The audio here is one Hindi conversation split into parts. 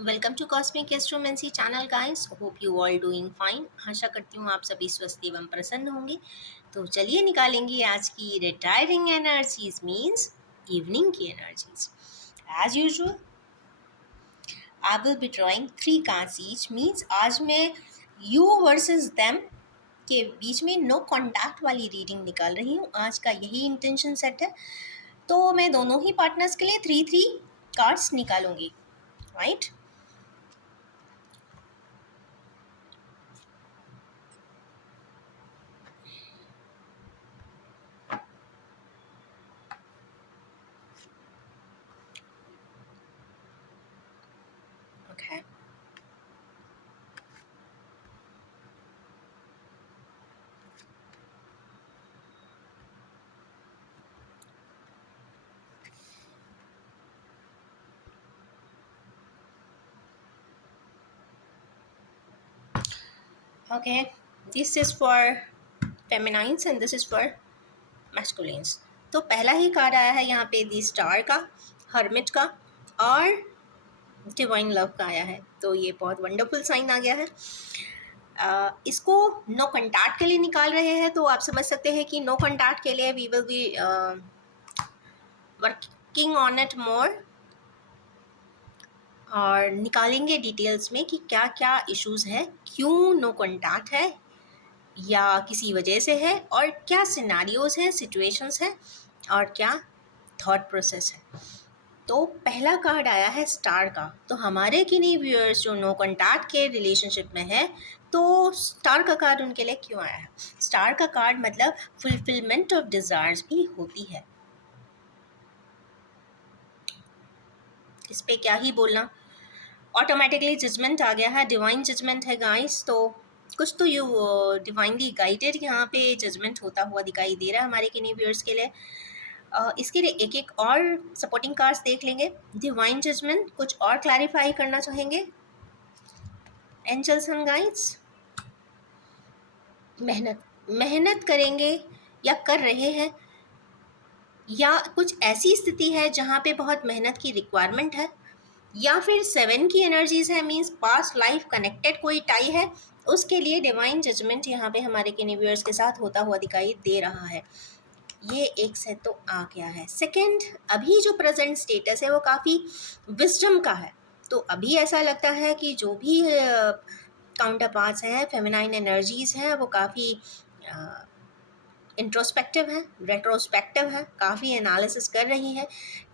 Welcome to cosmic astromancy channel guys. Hope you all doing fine. आशा करती हूँ आप सभी स्वस्थ एवं प्रसन्न होंगे। तो चलिए निकालेंगे आज की रिटायरिंग एनर्जीज मीन्स इवनिंग की energies. As usual I will be drawing 3 cards each means आज मैं यू वर्सेस देम के बीच में नो कॉन्टैक्ट वाली रीडिंग निकाल रही हूँ। आज का यही इंटेंशन सेट है। तो मैं दोनों ही पार्टनर्स के लिए 3 कार्ड्स निकालूंगी, right? Okay, okay, this is for feminines and this is for masculines। तो पहला ही कार्ड आया है यहाँ पे दी स्टार का, हर्मिट का और डिवाइन लव का आया है। तो ये बहुत वंडरफुल साइन आ गया है। इसको नो कॉन्टैक्ट के लिए निकाल रहे हैं तो आप समझ सकते हैं कि नो कॉन्टैक्ट के लिए we will be working on it more और निकालेंगे डिटेल्स में कि क्या क्या इश्यूज है, क्यों नो कॉन्टैक्ट है या किसी वजह से है, और क्या सिनेरियोज हैं, सिचुएशंस हैं, और क्या थॉट प्रोसेस है। तो पहला कार्ड आया है स्टार का। तो हमारे किन्हीं व्यूअर्स जो नो कॉन्टैक्ट के रिलेशनशिप में है, तो स्टार का कार्ड उनके लिए क्यों आया है? स्टार का कार्ड मतलब फुलफिलमेंट ऑफ डिज़ायर्स भी होती है। इस पे क्या ही बोलना, ऑटोमेटिकली जजमेंट आ गया है, डिवाइन जजमेंट है गाइस। तो कुछ तो यू डिवाइनली गाइडेड यहाँ पे जजमेंट होता हुआ दिखाई दे रहा है हमारे किन्हीं व्यूअर्स के लिए। इसके लिए एक एक और सपोर्टिंग कार्ड्स देख लेंगे। डिवाइन जजमेंट कुछ और क्लैरिफाई करना चाहेंगे एंजल्स एंड गाइड्स? मेहनत करेंगे या कर रहे हैं, या कुछ ऐसी स्थिति है जहाँ पे बहुत मेहनत की रिक्वायरमेंट है, या फिर 7 की एनर्जीज है मीन्स पास्ट लाइफ कनेक्टेड कोई टाई है, उसके लिए डिवाइन जजमेंट यहाँ पे हमारे किन्हीं के साथ होता हुआ दिखाई दे रहा है। ये एक सेट तो आ गया है। सेकंड, अभी जो प्रेजेंट स्टेटस है वो काफ़ी विजडम का है। तो अभी ऐसा लगता है कि जो भी काउंटर पार्ट्स हैं, फेमिनाइन एनर्जीज हैं, वो काफ़ी इंट्रोस्पेक्टिव है, रेट्रोस्पेक्टिव है, काफ़ी एनालिसिस कर रही है।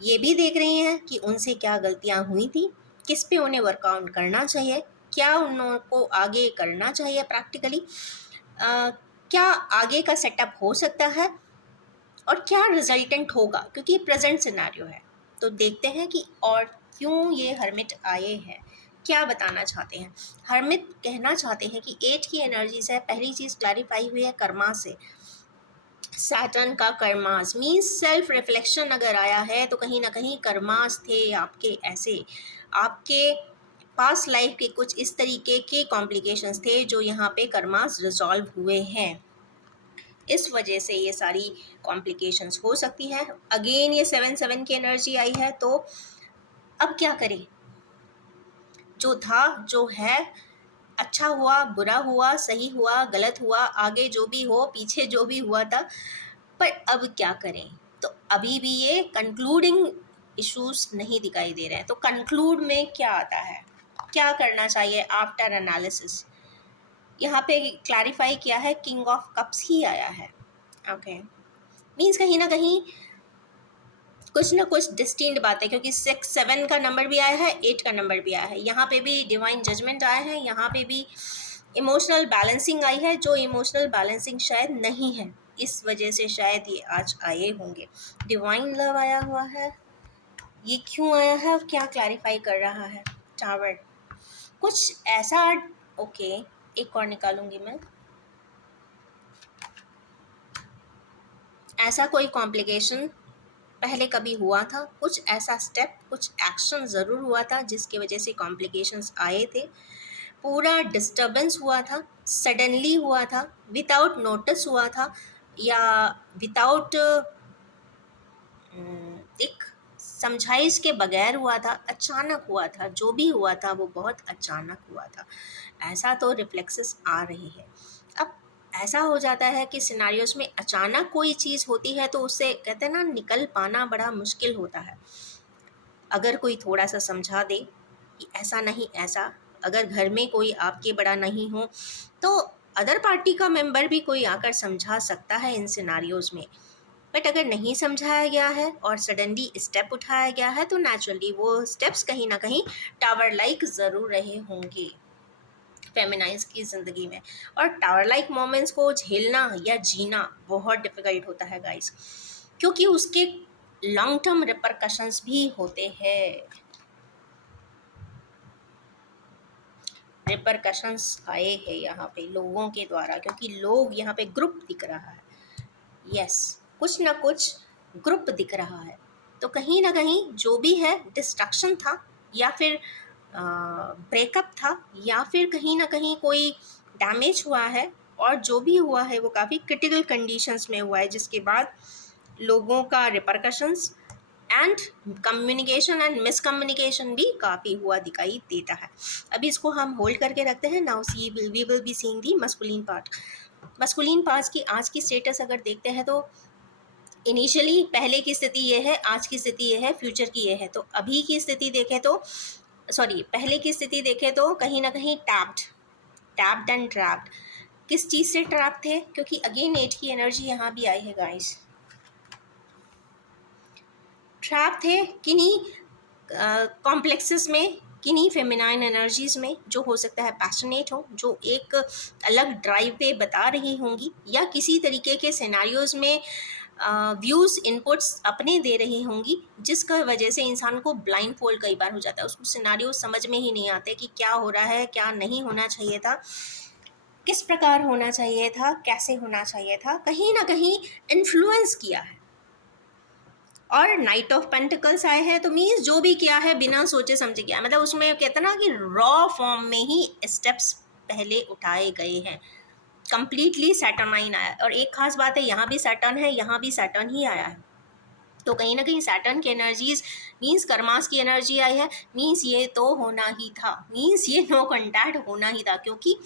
ये भी देख रही हैं कि उनसे क्या गलतियां हुई थी, किस पे उन्हें वर्कआउट करना चाहिए, क्या उनको आगे करना चाहिए प्रैक्टिकली, क्या आगे का सेटअप हो सकता है और क्या रिजल्टेंट होगा, क्योंकि प्रेजेंट सिनेरियो है। तो देखते हैं कि और क्यों ये हर्मिट आए हैं, क्या बताना चाहते हैं। हर्मिट कहना चाहते हैं कि 8 की एनर्जी से पहली चीज़ क्लैरिफाई हुई है कर्मा से। सैटर्न का कर्मास मीन्स सेल्फ रिफ्लेक्शन अगर आया है तो कहीं ना कहीं कर्मास थे आपके ऐसे, आपके पास्ट लाइफ के कुछ इस तरीके के कॉम्प्लिकेशंस थे जो यहाँ पे कर्मास रिजॉल्व हुए हैं। इस वजह से ये सारी कॉम्प्लिकेशंस हो सकती हैं। अगेन ये 7 की एनर्जी आई है। तो अब क्या करें? जो था, जो है, अच्छा हुआ, बुरा हुआ, सही हुआ, गलत हुआ, आगे जो भी हो, पीछे जो भी हुआ था, पर अब क्या करें? तो अभी भी ये कंक्लूडिंग इश्यूज नहीं दिखाई दे रहे हैं। तो कंक्लूड में क्या आता है, क्या करना चाहिए आफ्टर एनालिसिस? यहाँ पे क्लैरिफाई किया है किंग ऑफ कप्स ही आया है। ओके, मीन्स कहीं ना कहीं कुछ ना कुछ डिस्टिंक्ट बात है, क्योंकि 6 7 का नंबर भी आया है, 8 का नंबर भी आया है, यहाँ पे भी डिवाइन जजमेंट आया है, यहाँ पे भी इमोशनल बैलेंसिंग आई है, जो इमोशनल बैलेंसिंग शायद नहीं है, इस वजह से शायद ये आज आए होंगे। डिवाइन लव आया हुआ है, ये क्यों आया है और क्या क्लैरिफाई कर रहा है? टावर कुछ ऐसा। ओके, एक और निकालूंगी मैं। ऐसा कोई कॉम्प्लिकेशन पहले कभी हुआ था, कुछ ऐसा स्टेप, कुछ एक्शन ज़रूर हुआ था जिसकी वजह से कॉम्प्लिकेशंस आए थे। पूरा डिस्टर्बेंस हुआ था, सडनली हुआ था, विदाउट नोटिस हुआ था, या विदाउट एक समझाइश के बगैर हुआ था, अचानक हुआ था, जो भी हुआ था वो बहुत अचानक हुआ था। ऐसा तो रिफ्लेक्सेस आ रही है। अब ऐसा हो जाता है कि सिनारियोज में अचानक कोई चीज़ होती है तो उससे कहते हैं ना निकल पाना बड़ा मुश्किल होता है। अगर कोई थोड़ा सा समझा दे कि ऐसा नहीं ऐसा, अगर घर में कोई आपके बड़ा नहीं हो तो अदर पार्टी का मेंबर भी कोई आकर समझा सकता है इन सिनारियोज में। बट अगर नहीं समझाया गया है और सडनली स्टेप उठाया गया है तो नेचुरली वो स्टेप्स कहीं ना कहीं टावर लाइक ज़रूर रहे होंगे फेमिनाइज की ज़िंदगी में। और टावर लाइक मोमेंट्स को झेलना या जीना बहुत डिफ़िकल्ट होता है गाइस, क्योंकि उसके लॉन्ग टर्म रिपरकशंस भी होते हैं। रिपरकशंस आए हैं यहाँ पे लोगों के द्वारा, क्योंकि लोग यहाँ पे ग्रुप दिख रहा है। यस, कुछ ना कुछ ग्रुप दिख रहा है। तो कहीं ना कहीं जो भी है डिस्ट्रक्शन था, या फिर ब्रेकअप था, या फिर कहीं ना कहीं कोई डैमेज हुआ है, और जो भी हुआ है वो काफ़ी क्रिटिकल कंडीशंस में हुआ है, जिसके बाद लोगों का repercussions and communication and miscommunication भी काफ़ी हुआ दिखाई देता है। अभी इसको हम होल्ड करके रखते हैं। Now see we will be seeing the masculine part. Masculine parts की आज की स्टेटस अगर देखते हैं तो इनिशियली पहले की स्थिति ये है, आज की स्थिति ये है, फ्यूचर की ये है। तो अभी की स्थिति देखें तो सॉरी पहले की स्थिति देखें तो कहीं ना कहीं टैप्ड एंड ट्रैप्ड। किस चीज़ से ट्रैप थे? क्योंकि अगेन एट की एनर्जी यहाँ भी आई है गाइस। ट्रैप थे किन्हीं कॉम्प्लेक्सेस में, किन्हीं फेमिनाइन एनर्जीज में, जो हो सकता है पैशनेट हो, जो एक अलग ड्राइव पे बता रही होंगी, या किसी तरीके के सिनारियोज में व्यूज़ इनपुट्स अपने दे रही होंगी, जिसका वजह से इंसान को ब्लाइंड फोल्ड कई बार हो जाता है। उसको सिनारियो समझ में ही नहीं आते कि क्या हो रहा है, क्या नहीं होना चाहिए था, किस प्रकार होना चाहिए था, कैसे होना चाहिए था। कहीं ना कहीं इन्फ्लुएंस किया है। और नाइट ऑफ पेंटिकल्स आए हैं तो मीन्स जो भी किया है बिना सोचे समझे किया, मतलब उसमें कहते ना कि रॉ फॉर्म में ही स्टेप्स पहले उठाए गए हैं। कंप्लीटली सैटर्नाइन आया, और एक खास बात है यहाँ भी सैटर्न है, यहाँ भी सैटर्न ही आया है। तो कहीं ना कहीं सैटर्न की एनर्जीज मीन्स कर्मास की एनर्जी आई है, मीन्स ये तो होना ही था, मीन्स ये नो कॉन्टैक्ट होना ही था, क्योंकि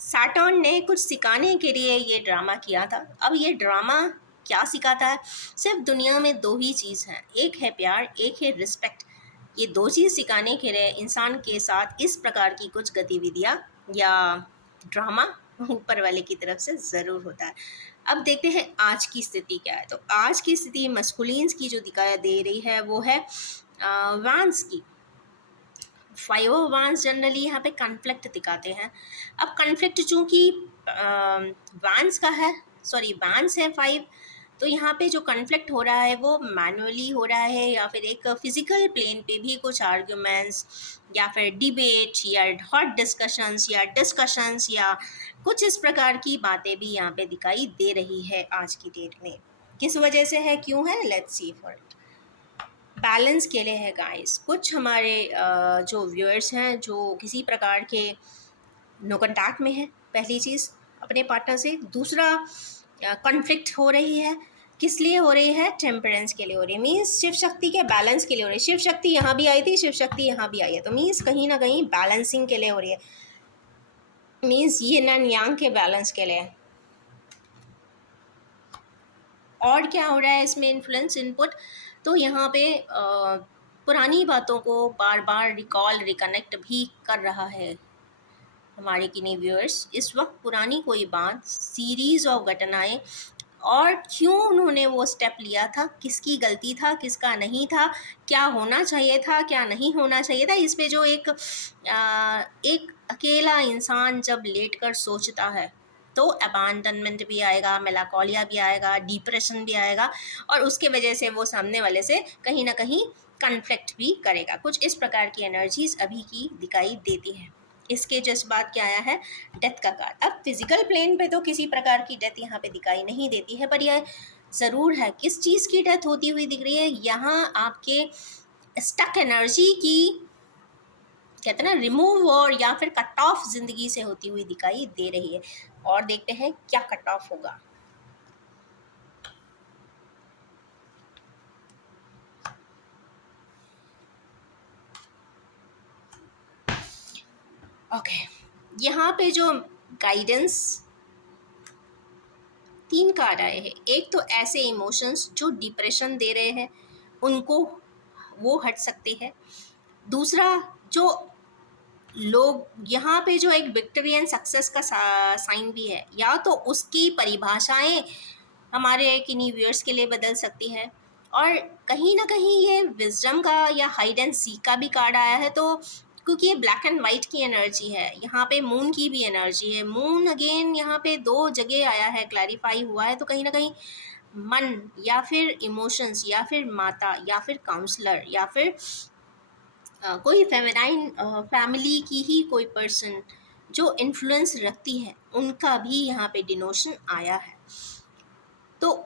सैटर्न ने कुछ सिखाने के लिए ये ड्रामा किया था। अब ये ड्रामा क्या सिखाता है? सिर्फ दुनिया में दो ही चीज़ हैं, एक है प्यार, एक है रिस्पेक्ट। ये दो चीज़ सिखाने के लिए इंसान के साथ इस प्रकार की कुछ गतिविधियाँ या ड्रामा ऊपर वाले की तरफ से ज़रूर होता है। अब देखते हैं आज की स्थिति क्या है। तो आज की स्थिति मस्कुलिन्स की जो दिखाई दे रही है वो है वांस की। 5 ऑफ वांस जनरली यहाँ पे कन्फ्लिक्ट दिखाते हैं। अब कन्फ्लिक्ट चूँकि वांस का है, सॉरी वांस है 5, तो यहाँ पे जो कन्फ्लिक्ट हो रहा है वो मैनुअली हो रहा है, या फिर एक फिजिकल प्लेन पे भी कुछ आर्ग्यूमेंट्स या फिर डिबेट या हॉट डिस्कशंस या कुछ इस प्रकार की बातें भी यहाँ पे दिखाई दे रही है आज की डेट में। किस वजह से है, क्यों है, let's see for it. Balance के लिए है गाइस। कुछ हमारे जो व्यूअर्स हैं जो किसी प्रकार के नो कॉन्टैक्ट में है, पहली चीज़ अपने पार्टनर से। दूसरा कॉन्फ्लिक्ट हो रही है, किस लिए हो रही है? टेम्परेंस के लिए हो रही है, मीन्स शिव शक्ति के बैलेंस के लिए हो रही है। शिव शक्ति यहाँ भी आई थी, शिव शक्ति यहाँ भी आई है, तो मीन्स कहीं ना कहीं बैलेंसिंग के लिए हो रही है, मीन्स यिन एंड यांग के बैलेंस के लिए। और क्या हो रहा है इसमें इन्फ्लुएंस इनपुट? तो यहाँ पे पुरानी बातों को बार बार रिकॉल रिकनेक्ट भी कर रहा है हमारे किन्हीं व्यूअर्स। इस वक्त पुरानी कोई बात, सीरीज ऑफ घटनाएं, और क्यों उन्होंने वो स्टेप लिया था, किसकी गलती था, किसका नहीं था, क्या होना चाहिए था, क्या नहीं होना चाहिए था, इस पे जो एक अकेला इंसान जब लेट कर सोचता है तो अबांडनमेंट भी आएगा, मेलाकोलिया भी आएगा, डिप्रेशन भी आएगा, और उसके वजह से वो सामने वाले से कहीं ना कहीं कन्फ्लिक्ट भी करेगा। कुछ इस प्रकार की एनर्जीज अभी की दिखाई देती है। इसके जस्ट बाद क्या आया है? डेथ का कार्ड। अब फिजिकल प्लेन पे तो किसी प्रकार की डेथ यहाँ पे दिखाई नहीं देती है, पर यह ज़रूर है किस चीज़ की डेथ होती हुई दिख रही है? यहाँ आपके स्टक एनर्जी की कहते हैं ना रिमूव, और या फिर कट ऑफ जिंदगी से होती हुई दिखाई दे रही है। और देखते हैं क्या कट ऑफ होगा। ओके, यहाँ पे जो गाइडेंस 3 कार्ड आए हैं। एक तो ऐसे इमोशंस जो डिप्रेशन दे रहे हैं, उनको वो हट सकते हैं। दूसरा, जो लोग यहाँ पे जो एक विक्ट्री एंड सक्सेस का साइन भी है, या तो उसकी परिभाषाएं हमारे किन्हीं व्यूअर्स के लिए बदल सकती है, और कहीं ना कहीं ये विजडम का या हाइड एंड सीक का भी कार्ड आया है। तो क्योंकि ये ब्लैक एंड वाइट की एनर्जी है, यहाँ पे मून की भी एनर्जी है। मून अगेन यहाँ पे 2 जगह आया है, क्लैरिफाई हुआ है। तो कहीं ना कहीं मन या फिर इमोशंस या फिर माता या फिर काउंसलर या फिर कोई फेमिनाइन फैमिली की ही कोई पर्सन जो इन्फ्लुएंस रखती है, उनका भी यहाँ पे डिनोशन आया है। तो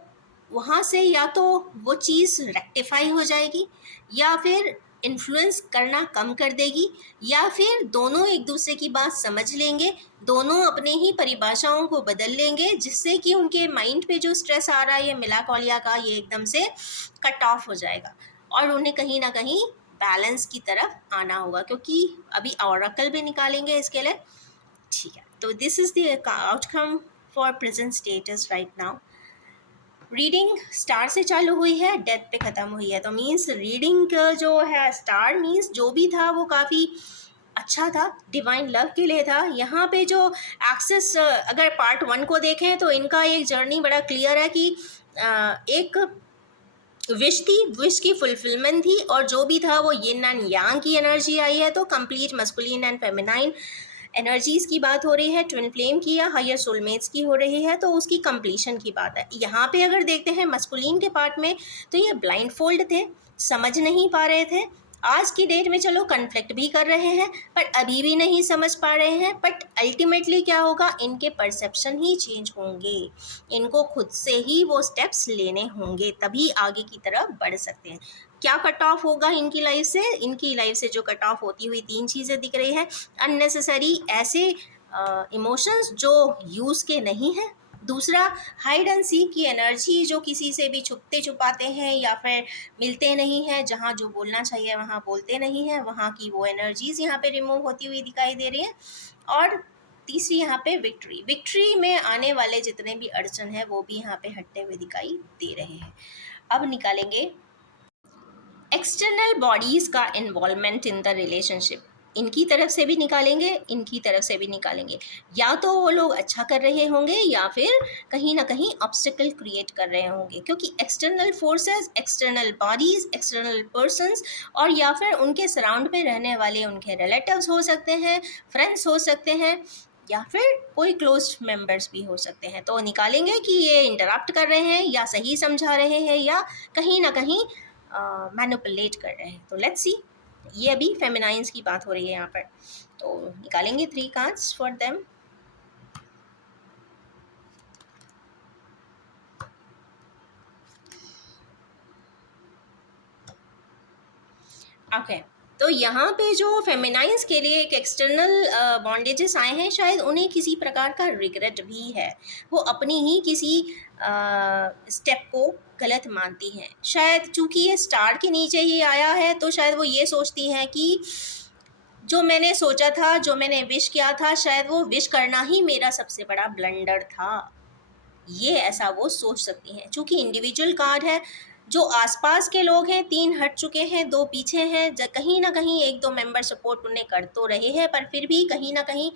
वहाँ से या तो वो चीज़ रेक्टिफाई हो जाएगी, या फिर इन्फ्लुएंस करना कम कर देगी, या फिर दोनों एक दूसरे की बात समझ लेंगे, दोनों अपने ही परिभाषाओं को बदल लेंगे, जिससे कि उनके माइंड पे जो स्ट्रेस आ रहा है ये मिलाकोलिया का, ये एकदम से कट ऑफ हो जाएगा, और उन्हें कहीं ना कहीं बैलेंस की तरफ आना होगा। क्योंकि अभी ऑरेकल भी निकालेंगे इसके लिए। ठीक है, तो this is the outcome for present status right now. Reading star से चालू हुई है, डेथ पे ख़त्म हुई है। तो मीन्स रीडिंग जो है स्टार मीन्स जो भी था वो काफ़ी अच्छा था, डिवाइन लव के लिए था। यहाँ पे जो एक्सेस अगर पार्ट 1 को देखें तो इनका एक जर्नी बड़ा क्लियर है कि एक विश थी, विश की फुलफिलमेंट थी, और जो भी था वो यिन एंड यांग की एनर्जी आई है। तो complete masculine and feminine energies की बात हो रही है, ट्विन फ्लेम की या हायर सोलमेट्स की हो रही है। तो उसकी कंप्लीशन की बात है। यहाँ पे अगर देखते हैं मस्कुलिन के पार्ट में, तो ये ब्लाइंड फोल्ड थे, समझ नहीं पा रहे थे। आज की डेट में चलो कन्फ्लिक्ट भी कर रहे हैं, पर अभी भी नहीं समझ पा रहे हैं। बट अल्टीमेटली क्या होगा, इनके परसेप्शन ही चेंज होंगे, इनको खुद से ही वो स्टेप्स लेने होंगे, तभी आगे की तरफ बढ़ सकते हैं। क्या कट ऑफ होगा इनकी लाइफ से? इनकी लाइफ से जो कट ऑफ होती हुई 3 चीज़ें दिख रही है। अननेसेसरी ऐसे इमोशंस जो यूज़ के नहीं हैं। दूसरा, हाइड एंड सीक की एनर्जी, जो किसी से भी छुपते छुपाते हैं या फिर मिलते नहीं हैं, जहाँ जो बोलना चाहिए वहाँ बोलते नहीं हैं, वहाँ की वो एनर्जीज यहाँ पे रिमूव होती हुई दिखाई दे रही है। और तीसरी यहाँ पे विक्ट्री, विक्ट्री में आने वाले जितने भी अड़चन है वो भी यहाँ पे हटते हुए दिखाई दे रहे हैं। अब निकालेंगे एक्सटर्नल बॉडीज़ का इन्वॉल्वमेंट इन द रिलेशनशिप। इनकी तरफ से भी निकालेंगे, इनकी तरफ से भी निकालेंगे। या तो वो लोग अच्छा कर रहे होंगे या फिर कहीं ना कहीं ऑब्स्टिकल क्रिएट कर रहे होंगे, क्योंकि external forces, external bodies, external persons, और या फिर उनके सराउंड में रहने वाले उनके रिलेटिव्स हो सकते हैं, फ्रेंड्स हो सकते हैं, या फिर कोई क्लोज मेंबर्स भी हो सकते हैं। तो निकालेंगे कि ये इंटरप्ट कर रहे हैं या सही समझा रहे हैं या कहीं ना कहीं मैनिपुलेट कर रहे हैं। तो लेट्स सी, ये अभी फेमिनाइंस की बात हो रही है यहाँ पर। तो निकालेंगे 3 कार्ड्स फॉर देम। ओके, तो यहाँ पे जो फेमिनाइंस के लिए एक एक्सटर्नल बॉन्डेजेस आए हैं, शायद उन्हें किसी प्रकार का रिग्रेट भी है। वो अपनी ही किसी स्टेप को गलत मानती हैं। शायद चूंकि ये स्टार के नीचे ही आया है, तो शायद वो ये सोचती हैं कि जो मैंने सोचा था, जो मैंने विश किया था, शायद वो विश करना ही मेरा सबसे बड़ा ब्लंडर था। ये ऐसा वो सोच सकती हैं। चूँकि इंडिविजुअल कार्ड है, जो आसपास के लोग हैं 3 हट चुके हैं, 2 पीछे हैं। कहीं ना कहीं 1-2 मेंबर सपोर्ट उन्हें कर तो रहे हैं, पर फिर भी कहीं ना कहीं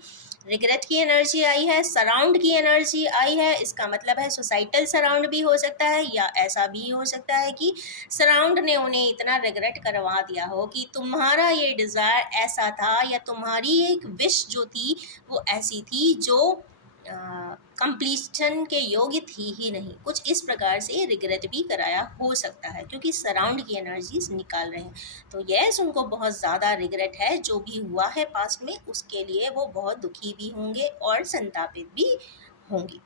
रिग्रेट की एनर्जी आई है, सराउंड की एनर्जी आई है। इसका मतलब है सोसाइटल सराउंड भी हो सकता है, या ऐसा भी हो सकता है कि सराउंड ने उन्हें इतना रिग्रेट करवा दिया हो कि तुम्हारा ये डिज़ायर ऐसा था, या तुम्हारी एक विश जो थी वो ऐसी थी जो कंप्लीशन के योग्य थी ही नहीं। कुछ इस प्रकार से रिग्रेट भी कराया हो सकता है, क्योंकि सराउंड की एनर्जीज निकाल रहे हैं। तो यस, उनको बहुत ज़्यादा रिग्रेट है जो भी हुआ है पास्ट में, उसके लिए वो बहुत दुखी भी होंगे और संतापित भी होंगी।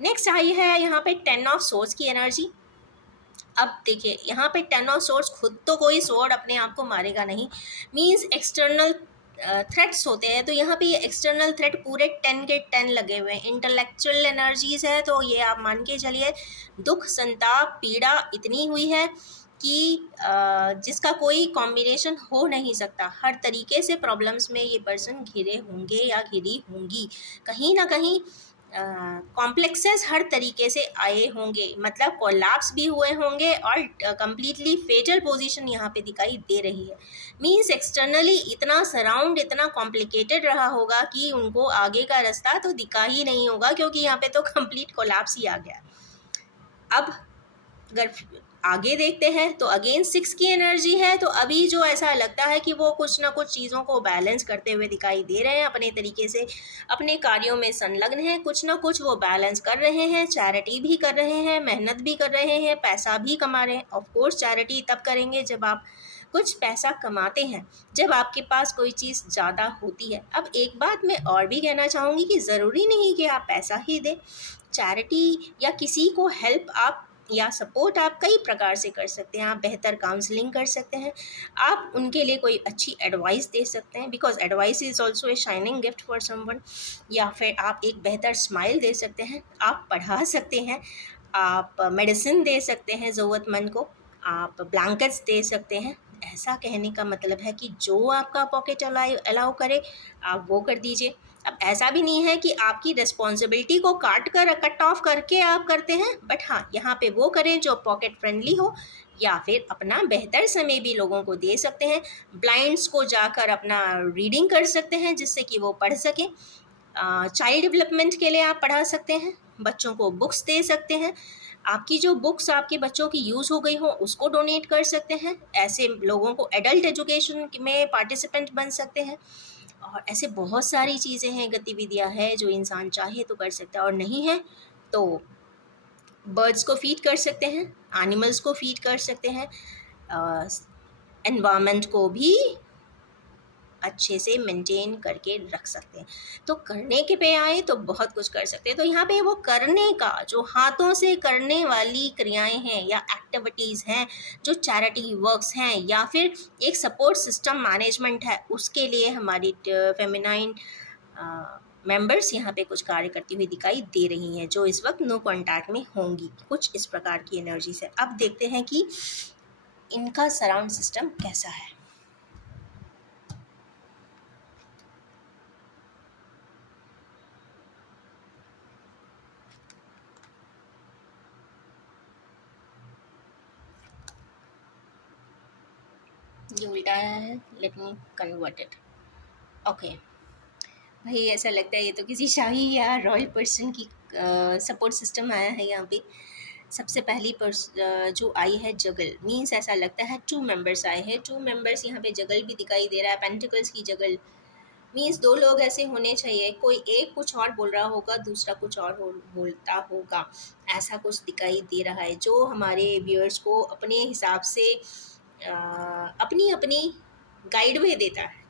नेक्स्ट आई है यहाँ पे 10 ऑफ सोर्ड्स की एनर्जी। अब देखिए, यहाँ पे 10 ऑफ सोर्ड्स, खुद तो कोई सोर्ड अपने आप को मारेगा नहीं, मीन्स एक्सटर्नल थ्रेट्स होते हैं। तो यहाँ पे ये एक्सटर्नल थ्रेट पूरे 10 के 10 लगे हुए हैं। इंटेलेक्चुअल एनर्जीज है, तो ये आप मान के चलिए दुख, संताप, पीड़ा इतनी हुई है कि जिसका कोई कॉम्बिनेशन हो नहीं सकता। हर तरीके से प्रॉब्लम्स में ये पर्सन घिरे होंगे या घिरी होंगी। कहीं न कहीं कॉम्प्लेक्सेस हर तरीके से आए होंगे, मतलब कोलैप्स भी हुए होंगे और कंप्लीटली फेटल पोजीशन यहाँ पे दिखाई दे रही है। मीन्स एक्सटर्नली इतना सराउंड, इतना कॉम्प्लिकेटेड रहा होगा कि उनको आगे का रास्ता तो दिखा ही नहीं होगा, क्योंकि यहाँ पे तो कंप्लीट कोलैप्स ही आ गया। अब अगर आगे देखते हैं तो अगेन 6 की एनर्जी है, तो अभी जो ऐसा लगता है कि वो कुछ ना कुछ चीज़ों को बैलेंस करते हुए दिखाई दे रहे हैं, अपने तरीके से अपने कार्यों में संलग्न हैं, कुछ ना कुछ वो बैलेंस कर रहे हैं, चैरिटी भी कर रहे हैं, मेहनत भी कर रहे हैं, पैसा भी कमा रहे हैं। ऑफ कोर्स चैरिटी तब करेंगे जब आप कुछ पैसा कमाते हैं, जब आपके पास कोई चीज़ ज़्यादा होती है। अब एक बात मैं और भी कहना चाहूँगी कि ज़रूरी नहीं कि आप पैसा ही दें। चैरिटी या किसी को हेल्प आप या सपोर्ट आप कई प्रकार से कर सकते हैं। आप बेहतर काउंसलिंग कर सकते हैं, आप उनके लिए कोई अच्छी एडवाइस दे सकते हैं, because advice is also a shining gift for someone. या फिर आप एक बेहतर स्माइल दे सकते हैं, आप पढ़ा सकते हैं, आप मेडिसिन दे सकते हैं ज़रूरतमंद को, आप ब्लैंकेट्स दे सकते हैं। ऐसा कहने का मतलब है कि जो आपका पॉकेट अलाउ करे आप वो कर दीजिए। अब ऐसा भी नहीं है कि आपकी रिस्पॉन्सिबिलिटी को कट ऑफ करके आप करते हैं, बट हाँ, यहाँ पे वो करें जो पॉकेट फ्रेंडली हो, या फिर अपना बेहतर समय भी लोगों को दे सकते हैं। ब्लाइंड्स को जाकर अपना रीडिंग कर सकते हैं जिससे कि वो पढ़ सकें। चाइल्ड डेवलपमेंट के लिए आप पढ़ा सकते हैं, बच्चों को बुक्स दे सकते हैं। आपकी जो बुक्स आपके बच्चों की यूज़ हो गई हो उसको डोनेट कर सकते हैं। ऐसे लोगों को एडल्ट एजुकेशन में पार्टिसिपेंट बन सकते हैं। और ऐसे बहुत सारी चीज़ें हैं, गतिविधियाँ हैं जो इंसान चाहे तो कर सकता है, और नहीं है तो बर्ड्स को फीड कर सकते हैं, एनिमल्स को फीड कर सकते हैं, एनवायरनमेंट को भी अच्छे से मेंटेन करके रख सकते हैं। तो करने के पे आए तो बहुत कुछ कर सकते हैं। तो यहाँ पे वो करने का, जो हाथों से करने वाली क्रियाएं हैं या एक्टिविटीज़ हैं, जो चैरिटी वर्क्स हैं, या फिर एक सपोर्ट सिस्टम मैनेजमेंट है, उसके लिए हमारी फेमिनाइन मेंबर्स यहाँ पे कुछ कार्य करती हुई दिखाई दे रही हैं, जो इस वक्त नो कॉन्टैक्ट में होंगी कुछ इस प्रकार की एनर्जी से। अब देखते हैं कि इनका सराउंड सिस्टम कैसा है। ये उल्टा आया है, let me convert it. Okay भाई, ऐसा लगता है ये तो किसी शाही या रॉयल पर्सन की सपोर्ट सिस्टम आया है यहाँ पे। सबसे पहली जो आई है जगल, मीन्स ऐसा लगता है 2 मेंबर्स आए हैं। 2 मेंबर्स यहाँ पे जगल भी दिखाई दे रहा है, पेंटिकल्स की जगल। मीन्स 2 लोग ऐसे होने चाहिए, कोई एक कुछ और बोल रहा होगा, दूसरा कुछ और बोलता होगा, ऐसा कुछ दिखाई दे रहा है, जो हमारे व्यूअर्स को अपने हिसाब से अपनी अपनी गाइड वे देता है।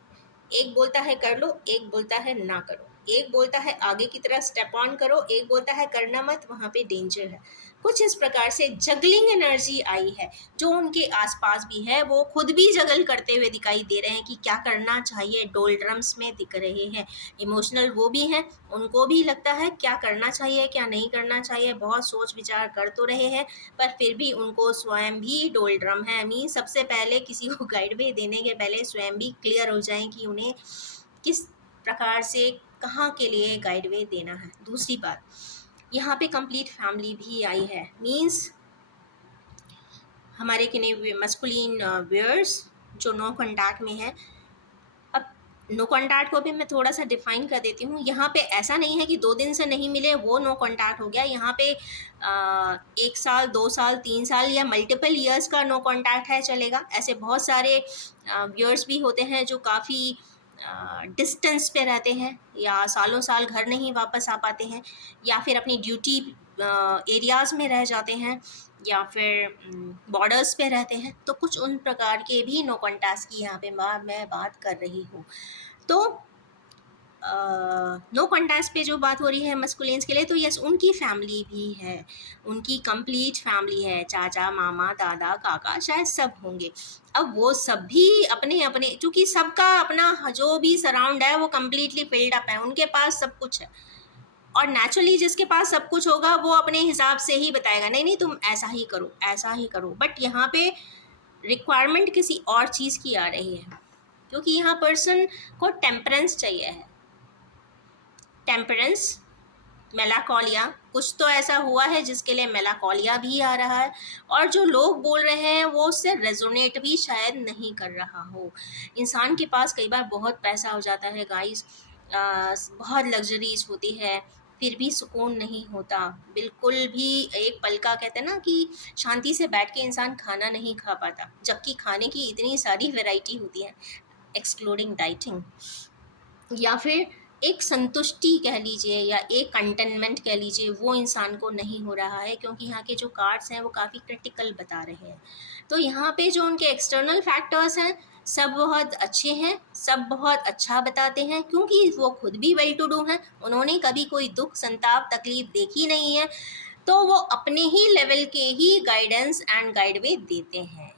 एक बोलता है कर लो, एक बोलता है ना करो, एक बोलता है आगे की तरह स्टेप ऑन करो, एक बोलता है करना मत, वहाँ पे डेंजर है। कुछ इस प्रकार से जगलिंग एनर्जी आई है। जो उनके आसपास भी है वो खुद भी जगल करते हुए दिखाई दे रहे हैं कि क्या करना चाहिए, डोलड्रम्स में दिख रहे हैं। इमोशनल वो भी हैं, उनको भी लगता है क्या करना चाहिए क्या नहीं करना चाहिए, बहुत सोच विचार कर तो रहे हैं, पर फिर भी उनको स्वयं भी डोलड्रम है। मीन सबसे पहले किसी को गाइड वे देने के पहले स्वयं भी क्लियर हो जाएं कि उन्हें किस प्रकार से कहाँ के लिए गाइड वे देना है। दूसरी बात, यहाँ पे कंप्लीट फैमिली भी आई है। मीन्स हमारे किन्हीं मस्कुलिन व्यूअर्स जो नो कॉन्टैक्ट में है। अब नो कॉन्टैक्ट को भी मैं थोड़ा सा डिफाइन कर देती हूँ। यहाँ पे ऐसा नहीं है कि 2 दिन से नहीं मिले वो नो कॉन्टैक्ट हो गया। यहाँ पे 1 साल, 2 साल, 3 साल या मल्टीपल ईयर्स का नो कॉन्टैक्ट है, चलेगा। ऐसे बहुत सारे व्यूअर्स भी होते हैं जो काफ़ी डिस्टेंस पे रहते हैं, या सालों साल घर नहीं वापस आ पाते हैं, या फिर अपनी ड्यूटी एरियाज़ में रह जाते हैं, या फिर बॉर्डर्स पे रहते हैं। तो कुछ उन प्रकार के भी नो कॉन्टैक्ट की यहाँ पे मैं बात कर रही हूँ। तो नो कॉन्टैक्ट पे जो बात हो रही है मस्कुलिन्स के लिए, तो यस, उनकी फैमिली भी है, उनकी कंप्लीट फैमिली है, चाचा, मामा, दादा, काका, शायद सब होंगे। अब वो सब भी अपने अपने, क्योंकि सबका अपना जो भी सराउंड है वो कम्प्लीटली फिल्ड अप है, उनके पास सब कुछ है, और नेचुरली जिसके पास सब कुछ होगा वो अपने हिसाब से ही बताएगा, नहीं नहीं तुम ऐसा ही करो, ऐसा ही करो। बट यहाँ पे रिक्वायरमेंट किसी और चीज़ की आ रही है, क्योंकि यहाँ पर्सन को टेम्परेंस चाहिए है। टेम्परेंस, मेलाकोलिया, कुछ तो ऐसा हुआ है जिसके लिए मेलाकोलिया भी आ रहा है, और जो लोग बोल रहे हैं वो उससे रेजोनेट भी शायद नहीं कर रहा हो। इंसान के पास कई बार बहुत पैसा हो जाता है गाइस, बहुत लग्जरीज होती है, फिर भी सुकून नहीं होता बिल्कुल भी। एक पल का कहते हैं ना कि शांति से बैठ के इंसान खाना नहीं खा पाता, जबकि खाने की इतनी सारी वैरायटी होती है, एक्सक्लूडिंग डाइटिंग। या फिर एक संतुष्टि कह लीजिए या एक कंटेनमेंट कह लीजिए, वो इंसान को नहीं हो रहा है, क्योंकि यहाँ के जो कार्ड्स हैं वो काफ़ी क्रिटिकल बता रहे हैं। तो यहाँ पे जो उनके एक्सटर्नल फैक्टर्स हैं सब बहुत अच्छे हैं, सब बहुत अच्छा बताते हैं, क्योंकि वो खुद भी वेल टू डू हैं, उन्होंने कभी कोई दुख संताप तकलीफ देखी नहीं है, तो वो अपने ही लेवल के ही गाइडेंस एंड गाइडवे देते हैं।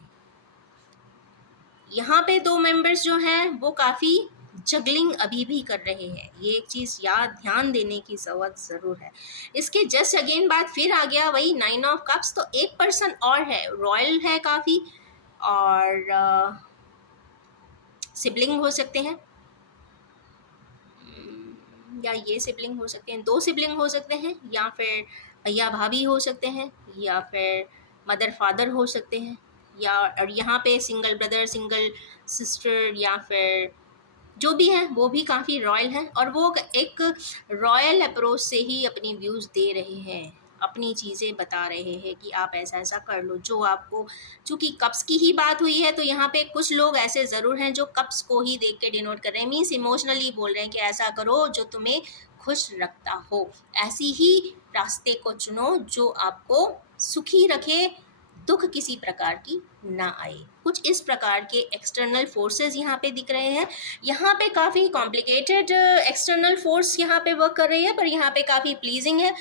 यहाँ पे 2 मेंबर्स जो हैं वो काफ़ी जगलिंग अभी भी कर रहे हैं, ये एक चीज़ याद ध्यान देने की ज़रूरत ज़रूर है। इसके जस्ट अगेन बाद फिर आ गया वही 9 ऑफ कप्स, तो एक पर्सन और है, रॉयल है काफ़ी, और सिबलिंग हो सकते हैं, या ये सिबलिंग हो सकते हैं, 2 सिबलिंग हो सकते हैं, या फिर भैया भाभी हो सकते हैं, या फिर मदर फादर हो सकते हैं, या और यहाँ पे सिंगल ब्रदर सिंगल सिस्टर, या फिर जो भी है वो भी काफ़ी रॉयल हैं, और वो एक रॉयल अप्रोच से ही अपनी व्यूज़ दे रहे हैं, अपनी चीज़ें बता रहे हैं कि आप ऐसा ऐसा कर लो जो आपको। चूँकि कप्स की ही बात हुई है तो यहाँ पे कुछ लोग ऐसे ज़रूर हैं जो कप्स को ही देख के डिनोट कर रहे हैं, मीन्स इमोशनली बोल रहे हैं कि ऐसा करो जो तुम्हें खुश रखता हो, ऐसी ही रास्ते को चुनो जो आपको सुखी रखे, दुख किसी प्रकार की ना आए। कुछ इस प्रकार के एक्सटर्नल फोर्सेस यहाँ पे दिख रहे हैं। यहाँ पे काफ़ी कॉम्प्लिकेटेड एक्सटर्नल फोर्स यहाँ पे वर्क कर रही है, पर यहाँ पे काफ़ी प्लीजिंग है,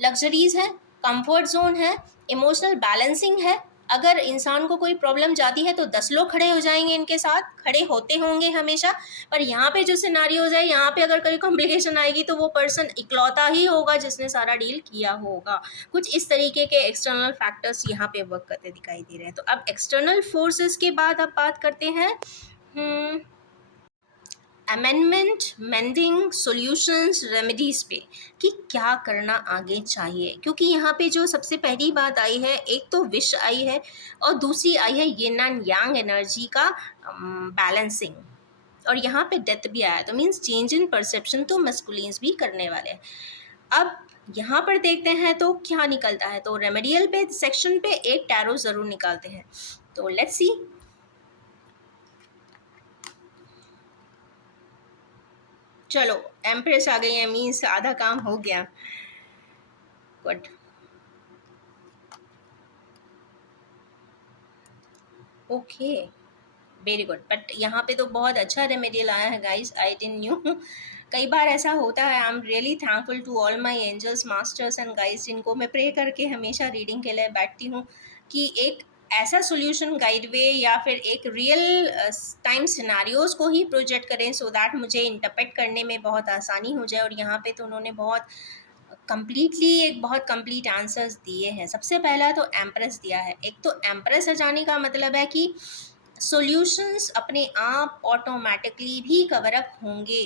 लग्जरीज है, कंफर्ट जोन है, इमोशनल बैलेंसिंग है। अगर इंसान को कोई प्रॉब्लम जाती है तो 10 लोग खड़े हो जाएंगे, इनके साथ खड़े होते होंगे हमेशा, पर यहाँ पे जो सिनारियोज है, यहाँ पे अगर कोई कॉम्प्लिकेशन आएगी तो वो पर्सन इकलौता ही होगा जिसने सारा डील किया होगा। कुछ इस तरीके के एक्सटर्नल फैक्टर्स यहाँ पे वर्क करते दिखाई दे रहे हैं। तो अब एक्सटर्नल फोर्सेस के बाद अब बात करते हैं अमेंडमेंट, मेंडिंग, सॉल्यूशंस, रेमेडीज पे, कि क्या करना आगे चाहिए। क्योंकि यहाँ पे जो सबसे पहली बात आई है, एक तो विश आई है और दूसरी आई है यिन एंड यांग एनर्जी का बैलेंसिंग, और यहाँ पे डेथ भी आया, तो मीन्स चेंज इन परसेप्शन तो मस्कुलिन्स भी करने वाले हैं। अब यहाँ पर देखते हैं तो क्या निकलता है, तो रेमेडियल पे सेक्शन पे एक टैरो ज़रूर निकालते हैं, तो लेट्स सी। चलो एम्प्रेस आ गई है, मीन्स आधा काम हो गया, good. Okay, very good. But यहाँ पे तो बहुत अच्छा रेमेडियल आया है गाइस, आई डिडंट न्यू। कई बार ऐसा होता है, I am really thankful to all my angels, masters and guides, जिनको मैं प्रे करके हमेशा रीडिंग के लिए बैठती हूँ, कि एक ऐसा सोल्यूशन गाइडवे या फिर एक रियल टाइम सिनारियोज को ही प्रोजेक्ट करें, सो दैट मुझे इंटरप्रेट करने में बहुत आसानी हो जाए। और यहाँ पे तो उन्होंने बहुत कंप्लीटली एक बहुत कंप्लीट आंसर्स दिए हैं। सबसे पहला तो एम्प्रेस दिया है। एक तो एम्प्रेस आ जाने का मतलब है कि सॉल्यूशंस अपने आप ऑटोमेटिकली भी कवर अप होंगे,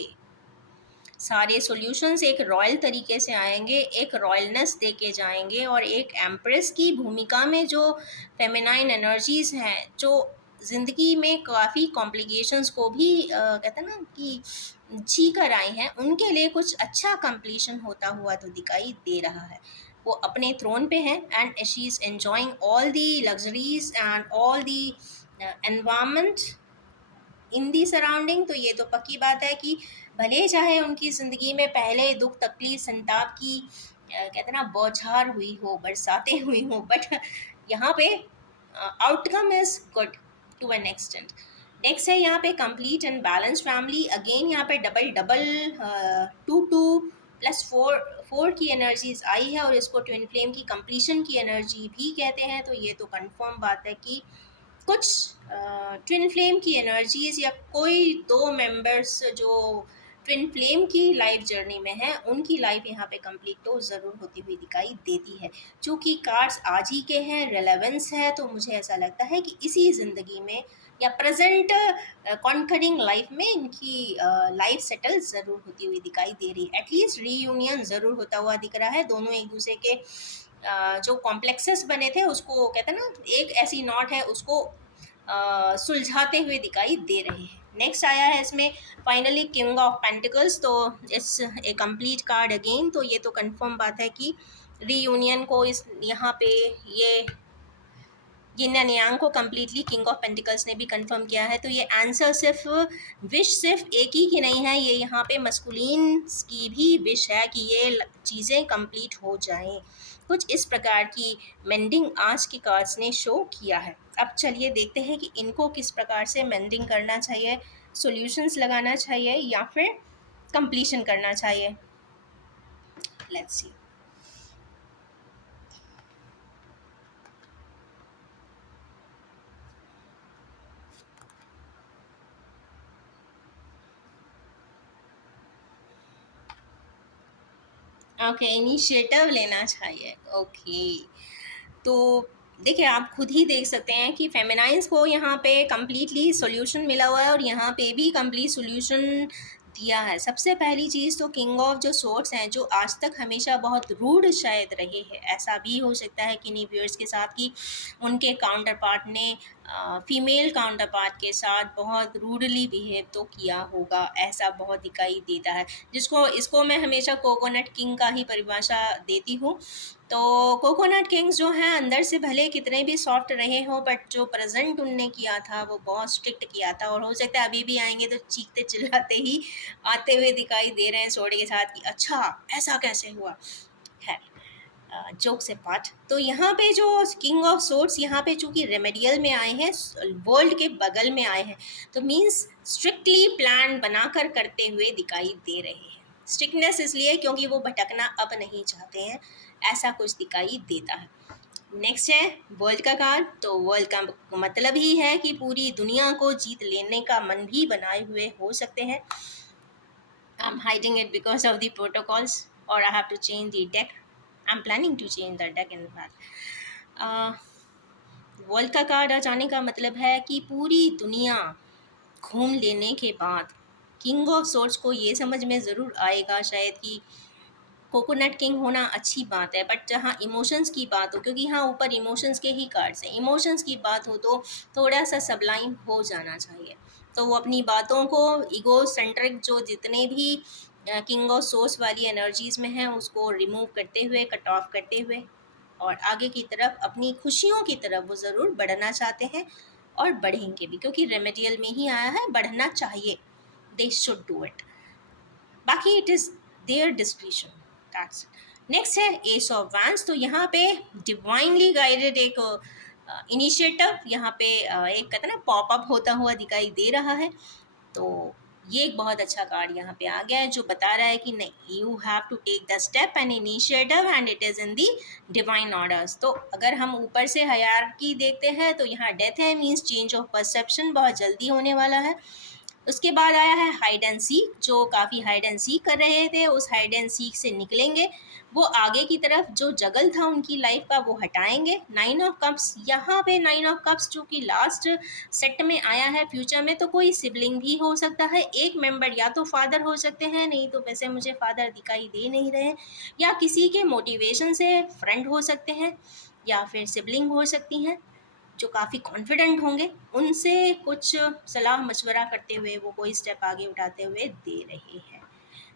सारे सॉल्यूशंस एक रॉयल तरीके से आएंगे, एक रॉयलनेस दे के जाएंगे, और एक एम्प्रेस की भूमिका में जो फेमिनाइन एनर्जीज हैं, जो ज़िंदगी में काफ़ी कॉम्प्लिकेशंस को भी कहते हैं ना कि जी कर आए हैं, उनके लिए कुछ अच्छा कंप्लीशन होता हुआ तो दिखाई दे रहा है। वो अपने थ्रोन पे हैं and she is enjoying all the luxuries and all the environment in the surrounding. तो ये तो पक्की बात है कि भले चाहे उनकी ज़िंदगी में पहले दुख तकलीफ संताप की कहते हैं ना बौछार हुई हो, बरसातें हुई हो, बट यहाँ पे outcome is good to an extent. Next है यहाँ पे complete and balance family. Again यहाँ पे डबल डबल 2 2 + 4 की एनर्जीज आई है, और इसको ट्विन फ्लेम की कंप्लीशन की एनर्जी भी कहते हैं। तो ये तो कंफर्म बात है कि कुछ ट्विन फ्लेम की एनर्जीज या कोई 2 मेंबर्स जो ट्विन फ्लेम की लाइफ जर्नी में है, उनकी लाइफ यहाँ पे कंप्लीट तो ज़रूर होती हुई दिखाई देती है। चूँकि कार्ड्स आज ही के हैं, रेलेवेंस है, तो मुझे ऐसा लगता है कि इसी ज़िंदगी में या प्रेजेंट कॉन्करिंग लाइफ में इनकी लाइफ सेटल ज़रूर होती हुई दिखाई दे रही है। एटलीस्ट रीयूनियन ज़रूर होता हुआ दिख रहा है। दोनों एक दूसरे के जो कॉम्प्लेक्सेस बने थे उसको कहते हैं ना, एक ऐसी नॉट है उसको सुलझाते हुए दिखाई दे रहे हैं। नेक्स्ट आया है इसमें फाइनली किंग ऑफ पेंटिकल्स। तो it's a complete card again. तो ये तो कंफर्म बात है कि रीयूनियन को इस यहाँ पे ये यिन एंड यांग को कम्प्लीटली किंग ऑफ पेंटिकल्स ने भी कंफर्म किया है। तो ये आंसर सिर्फ विश सिर्फ एक ही की नहीं है, ये यहाँ पे मस्कुलिन की भी विश है कि ये चीज़ें कंप्लीट हो जाएं। कुछ इस प्रकार की मेंडिंग आज के कार्ड्स ने शो किया है। अब चलिए देखते हैं कि इनको किस प्रकार से मेंडिंग करना चाहिए, सॉल्यूशंस लगाना चाहिए या फिर कंप्लीशन करना चाहिए। Let's see. ओके, इनिशिएटिव लेना चाहिए। ओके, तो देखिए आप खुद ही देख सकते हैं कि फेमिनाइंस को यहाँ पे कम्प्लीटली सॉल्यूशन मिला हुआ है और यहाँ पे भी कंप्लीट सॉल्यूशन दिया है। सबसे पहली चीज़ तो किंग ऑफ जो सोर्ट्स हैं, जो आज तक हमेशा बहुत रूड शायद रहे हैं, ऐसा भी हो सकता है किन्हीं व्यूअर्स के साथ कि उनके काउंटर पार्ट ने फीमेल काउंटर पार्ट के साथ बहुत रूडली बिहेव तो किया होगा, ऐसा बहुत दिखाई देता है। जिसको इसको मैं हमेशा कोकोनट किंग का ही परिभाषा देती हूँ। तो कोकोनट किंग्स जो हैं अंदर से भले कितने भी सॉफ्ट रहे हो, बट जो प्रेजेंट उनने किया था वो बहुत स्ट्रिक्ट किया था। और हो सकता है अभी भी आएंगे तो चीखते चिल्लाते ही आते हुए दिखाई दे रहे हैं सोडे के साथ कि अच्छा ऐसा कैसे हुआ। खैर, जोक से पार्ट। तो यहाँ पे जो किंग ऑफ सोर्ट्स यहाँ पे चूंकि रेमेडियल में आए हैं, वर्ल्ड के बगल में आए हैं, तो मीन्स स्ट्रिक्टली प्लान बनाकर करते हुए दिखाई दे रहे हैं। स्ट्रिक्टनेस इसलिए क्योंकि वो भटकना अब नहीं चाहते हैं, ऐसा कुछ दिखाई देता है। नेक्स्ट है वर्ल्ड का कार्ड। तो वर्ल्ड का मतलब ही है कि पूरी दुनिया को जीत लेने का मन भी बनाए हुए हो सकते हैं। I'm hiding it because of the protocols, or I have to change the deck. I'm planning to change the deck in fact. World का कार्ड आ जाने का मतलब है कि पूरी दुनिया घूम लेने के बाद किंग ऑफ सोर्ट्स को ये समझ में ज़रूर आएगा शायद कि कोकोनट किंग होना अच्छी बात है, बट जहाँ इमोशंस की बात हो, क्योंकि यहाँ ऊपर इमोशंस के ही कार्ड्स हैं, इमोशंस की बात हो तो थोड़ा सा सबलाइन हो जाना चाहिए। तो वो अपनी बातों को ईगो सेंट्रिक जो जितने भी किंग ऑफ सोर्स वाली एनर्जीज़ में हैं उसको रिमूव करते हुए, कट ऑफ करते हुए और आगे की तरफ अपनी खुशियों की तरफ वो ज़रूर बढ़ना चाहते हैं और बढ़ेंगे भी, क्योंकि रेमेडियल में ही आया है, बढ़ना चाहिए। दे शुड डू इट, बाकी it is there description. That's next है एस ऑफ वैंड्स। तो यहाँ पे डिवाइनली गाइडेड एक इनिशिएटिव यहाँ पे एक कहते हैं ना पॉपअप होता हुआ दिखाई दे रहा है। तो ये एक बहुत अच्छा कार्ड यहाँ पे आ गया है जो बता रहा है कि नहीं, you have to take the step and initiative and it is in the divine orders. तो अगर हम ऊपर से हायरार्की देखते हैं तो यहाँ डेथ है, मीन्स चेंज ऑफ परसेप्शन बहुत जल्दी होने वाला है। उसके बाद आया है हाइड एंड सीक। जो काफ़ी हाइड एंड सीक कर रहे थे उस हाइड एंड सीक से निकलेंगे, वो आगे की तरफ जो जगल था उनकी लाइफ का वो हटाएंगे। 9 ऑफ कप्स, यहाँ पे 9 ऑफ कप्स जो कि लास्ट सेट में आया है, फ्यूचर में तो कोई सिबलिंग भी हो सकता है, एक मेंबर या तो फादर हो सकते हैं, नहीं तो वैसे मुझे फादर दिखाई दे नहीं रहे, या किसी के मोटिवेशन से फ्रेंड हो सकते हैं, या फिर सिबलिंग हो सकती हैं जो काफ़ी कॉन्फिडेंट होंगे, उनसे कुछ सलाह मशवरा करते हुए वो कोई स्टेप आगे उठाते हुए दे रहे हैं।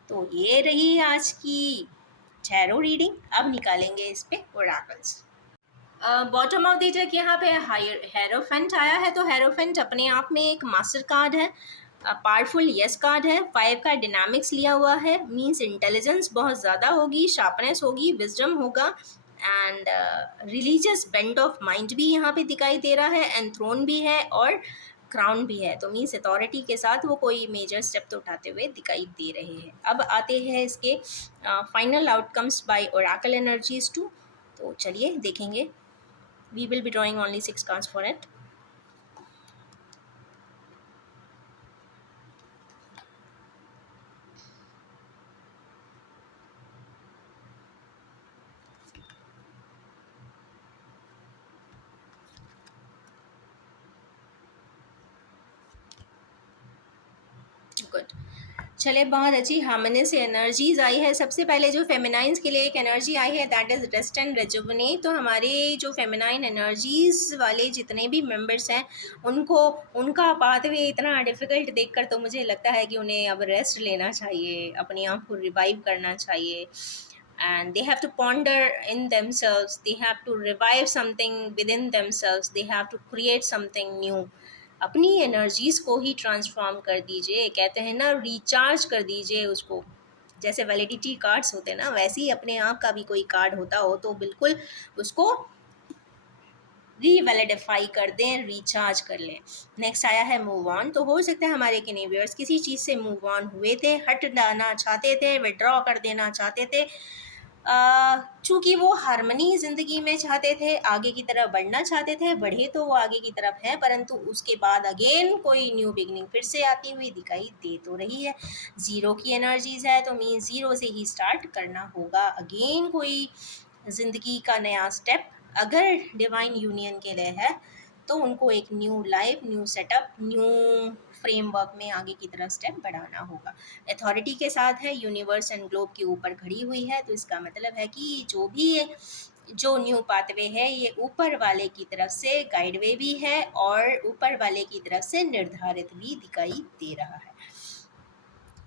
तो ये रही आज की टैरो रीडिंग। अब निकालेंगे इस पे oracles. Bottom of the deck यहाँ पे हेरोफेंट आया है। तो हेरोफेंट अपने आप में एक मास्टर कार्ड है, पावरफुल यस कार्ड है, 5 का डिनामिक्स लिया हुआ है, मींस इंटेलिजेंस बहुत ज़्यादा होगी, शार्पनेस होगी, विजडम होगा and religious bent of mind भी यहाँ पे दिखाई दे रहा है, एंड थ्रोन भी है और क्राउन भी है। तो मीन्स अथॉरिटी के साथ वो कोई मेजर स्टेप तो उठाते हुए दिखाई दे रहे हैं। अब आते हैं इसके final outcomes by oracle energies 2। तो चलिए देखेंगे। We will be drawing only 6 cards for it. Good. चले, बहुत अच्छी हार्मोनियस एनर्जीज आई है। सबसे पहले जो फेमिनाइंस के लिए एक एनर्जी आई है that is rest and rejuvenate. तो हमारे जो फेमिनाइन एनर्जीज वाले जितने भी मेंबर्स हैं उनको उनका पाथवे इतना डिफ़िकल्ट देखकर तो मुझे लगता है कि उन्हें अब रेस्ट लेना चाहिए, अपने आप को रिवाइव करना चाहिए। And they have to ponder in themselves, they have to revive something within themselves, they have to create something new। अपनी एनर्जीज को ही ट्रांसफॉर्म कर दीजिए, कहते हैं ना रिचार्ज कर दीजिए उसको। जैसे वैलिडिटी कार्ड्स होते हैं ना, वैसे ही अपने आप का भी कोई कार्ड होता हो तो बिल्कुल उसको रीवैलिडिफाई कर दें, रिचार्ज कर लें। नेक्स्ट आया है मूव ऑन। तो हो सकता है हमारे किन्हीं व्यूअर्स किसी चीज़ से मूव ऑन हुए थे, हट जाना चाहते थे, विड्रॉ कर देना चाहते थे, चूँकि वो हारमनी ज़िंदगी में चाहते थे, आगे की तरफ बढ़ना चाहते थे, बढ़े तो वो आगे की तरफ है, परंतु उसके बाद अगेन कोई न्यू बिगनिंग फिर से आती हुई दिखाई दे तो रही है। ज़ीरो की एनर्जीज़ है तो मीन ज़ीरो से ही स्टार्ट करना होगा अगेन कोई ज़िंदगी का नया स्टेप। अगर डिवाइन यूनियन के लिए है तो उनको एक new life, new setup, new framework में आगे की तरफ स्टेप बढ़ाना होगा। अथॉरिटी के साथ है, यूनिवर्स एंड ग्लोब के ऊपर खड़ी हुई है, तो इसका मतलब है कि जो न्यू पाथवे है ये ऊपर वाले की तरफ से गाइड वे भी है और ऊपर वाले की तरफ से निर्धारित भी दिखाई दे रहा है।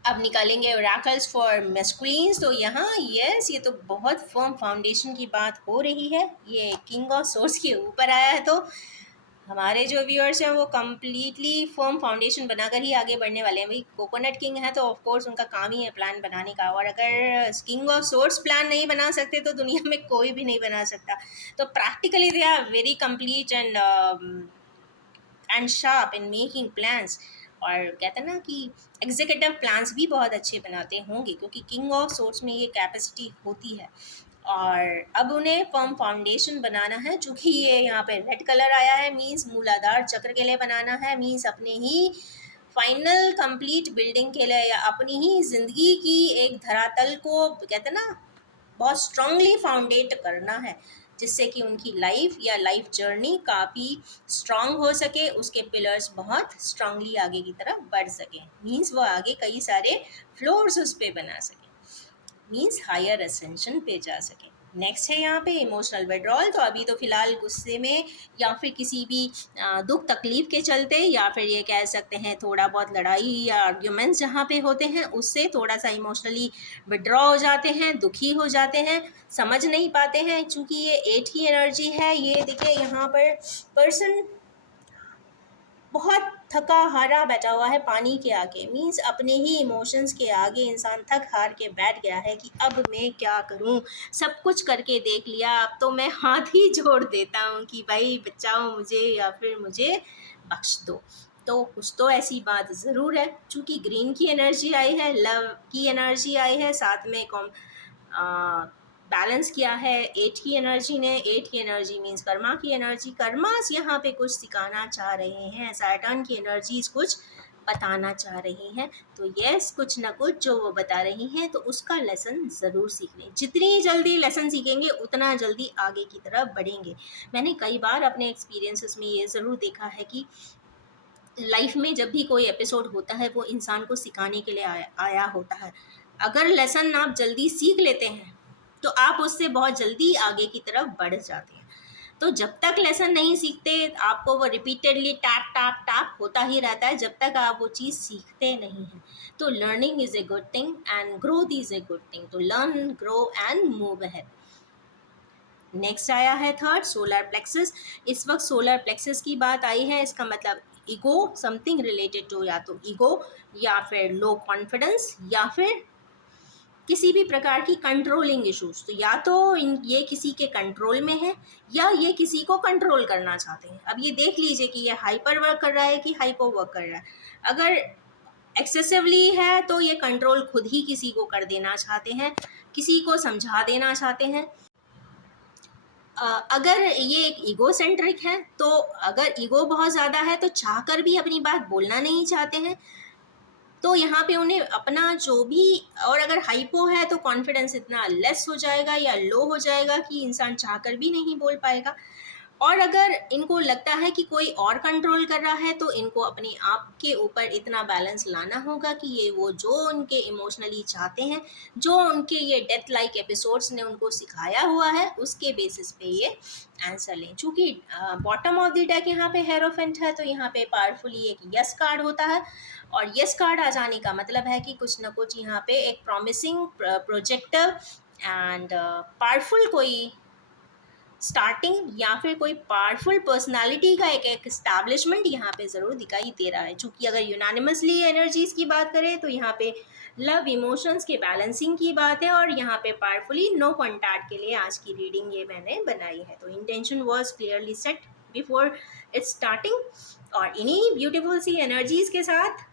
अब निकालेंगे ओरेकल्स फॉर मैस्कुलिन्स। तो यहाँ यस, ये तो बहुत फर्म फाउंडेशन की बात हो रही है। ये किंग ऑफ सोर्स के ऊपर आया है तो हमारे जो व्यूअर्स हैं वो कम्प्लीटली फर्म फाउंडेशन बनाकर ही आगे बढ़ने वाले हैं। भाई कोकोनट किंग है तो ऑफ कोर्स उनका काम ही है प्लान बनाने का, और अगर किंग ऑफ सोर्स प्लान नहीं बना सकते तो दुनिया में कोई भी नहीं बना सकता। तो practically they are very complete and sharp in making plans. और कहते हैं ना कि एग्जीक्यूटिव प्लान्स भी बहुत अच्छे बनाते होंगे क्योंकि किंग ऑफ सोर्स में ये कैपेसिटी होती है। और अब उन्हें फर्म फाउंडेशन बनाना है, चूँकि ये यहाँ पे रेड कलर आया है मींस मूलाधार चक्र के लिए बनाना है, मींस अपने ही फाइनल कंप्लीट बिल्डिंग के लिए या अपनी ही ज़िंदगी की एक धरातल को कहते हैं ना बहुत स्ट्रांगली फाउंडेट करना है, जिससे कि उनकी लाइफ या लाइफ जर्नी काफ़ी स्ट्रांग हो सके, उसके पिलर्स बहुत स्ट्रांगली आगे की तरफ बढ़ सकें, मींस वो आगे कई सारे फ्लोर्स उस पर बना सकें, मींस हायर असेंशन पे जा सकें। नेक्स्ट है यहाँ पे इमोशनल विड्रॉल। तो अभी तो फ़िलहाल गुस्से में या फिर किसी भी दुख तकलीफ़ के चलते या फिर ये कह सकते हैं थोड़ा बहुत लड़ाई या आर्ग्यूमेंट्स जहाँ पे होते हैं उससे थोड़ा सा इमोशनली विड्रॉ हो जाते हैं, दुखी हो जाते हैं, समझ नहीं पाते हैं। चूँकि ये 8 की एनर्जी है, ये देखिए यहाँ पर पर्सन बहुत थका हारा बैठा हुआ है पानी के आगे, मींस अपने ही इमोशंस के आगे इंसान थक हार के बैठ गया है कि अब मैं क्या करूं, सब कुछ करके देख लिया, अब तो मैं हाथ ही जोड़ देता हूं कि भाई बचाओ मुझे या फिर मुझे बख्श दो। तो कुछ तो ऐसी बात ज़रूर है। चूँकि ग्रीन की एनर्जी आई है, लव की एनर्जी आई है, साथ में बैलेंस किया है 8 की एनर्जी ने। 8 की एनर्जी मीन्स कर्मा की एनर्जी, कर्मास यहाँ पे कुछ सिखाना चाह रहे हैं, सैटर्न की एनर्जीज कुछ बताना चाह रही हैं। तो यस, कुछ ना कुछ जो वो बता रही हैं तो उसका लेसन ज़रूर सीख लें। जितनी जल्दी लेसन सीखेंगे उतना जल्दी आगे की तरफ बढ़ेंगे। मैंने कई बार अपने एक्सपीरियंसेस में ये ज़रूर देखा है कि लाइफ में जब भी कोई एपिसोड होता है वो इंसान को सिखाने के लिए आया होता है। अगर लेसन आप जल्दी सीख लेते हैं तो आप उससे बहुत जल्दी आगे की तरफ बढ़ जाते हैं। तो जब तक लेसन नहीं सीखते आपको वो रिपीटेडली टैप टैप टैप होता ही रहता है जब तक आप वो चीज़ सीखते नहीं हैं। तो learning is a good thing and growth is a good thing. तो learn, grow and move ahead. Next आया है थर्ड, सोलर प्लेक्सस। इस वक्त सोलर प्लेक्सस की बात आई है, इसका मतलब ईगो, समथिंग रिलेटेड टू या तो ईगो या फिर लो कॉन्फिडेंस या फिर किसी भी प्रकार की कंट्रोलिंग इश्यूज। तो या तो ये किसी के कंट्रोल में है या ये किसी को कंट्रोल करना चाहते हैं। अब ये देख लीजिए कि ये हाइपर वर्क कर रहा है कि हाइपो वर्क कर रहा है। अगर एक्सेसिवली है तो ये कंट्रोल खुद ही किसी को कर देना चाहते हैं, किसी को समझा देना चाहते हैं। अगर ये एक ईगो सेंट्रिक है तो अगर ईगो बहुत ज़्यादा है तो चाहकर भी अपनी बात बोलना नहीं चाहते हैं। तो यहाँ पे उन्हें अपना जो भी, और अगर हाइपो है तो कॉन्फिडेंस इतना लेस हो जाएगा या लो हो जाएगा कि इंसान चाहकर भी नहीं बोल पाएगा। और अगर इनको लगता है कि कोई और कंट्रोल कर रहा है तो इनको अपने आप के ऊपर इतना बैलेंस लाना होगा कि ये वो जो उनके इमोशनली चाहते हैं, जो उनके ये डेथ लाइक एपिसोड्स ने उनको सिखाया हुआ है, उसके बेसिस पे ये आंसर लें। चूंकि बॉटम ऑफ द डेक यहाँ पे हेरोफेंट है, तो यहाँ पे पावरफुली एक यस कार्ड होता है, और यस कार्ड आ जाने का मतलब है कि कुछ ना कुछ यहाँ पे एक प्रॉमिसिंग प्रोजेक्टिव एंड पावरफुल कोई स्टार्टिंग या फिर कोई पावरफुल पर्सनालिटी का एक एस्टैब्लिशमेंट यहाँ पे ज़रूर दिखाई दे रहा है। चूँकि अगर यूनानिमसली एनर्जीज की बात करें तो यहाँ पे लव इमोशंस के बैलेंसिंग की बात है, और यहाँ पे पावरफुली नो कॉन्टैक्ट के लिए आज की रीडिंग ये मैंने बनाई है। तो intention was clearly set before it's starting. और इन्हीं ब्यूटीफुल सी एनर्जीज के साथ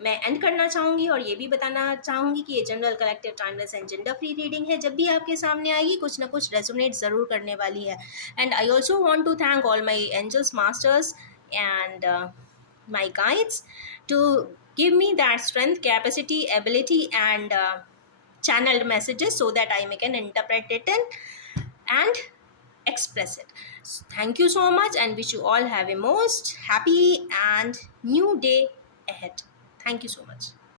मैं एंड करना चाहूँगी, और ये भी बताना चाहूँगी कि ये general collective timeless and gender free reading है। जब भी आपके सामने आएगी कुछ ना कुछ रेजोनेट ज़रूर करने वाली है। And I also want to thank all my angels masters and my guides to give me that strength, capacity, ability, and channeled messages so that I can interpret it and express it. So thank you so much, and wish you all have a most happy and new day ahead. Thank you so much.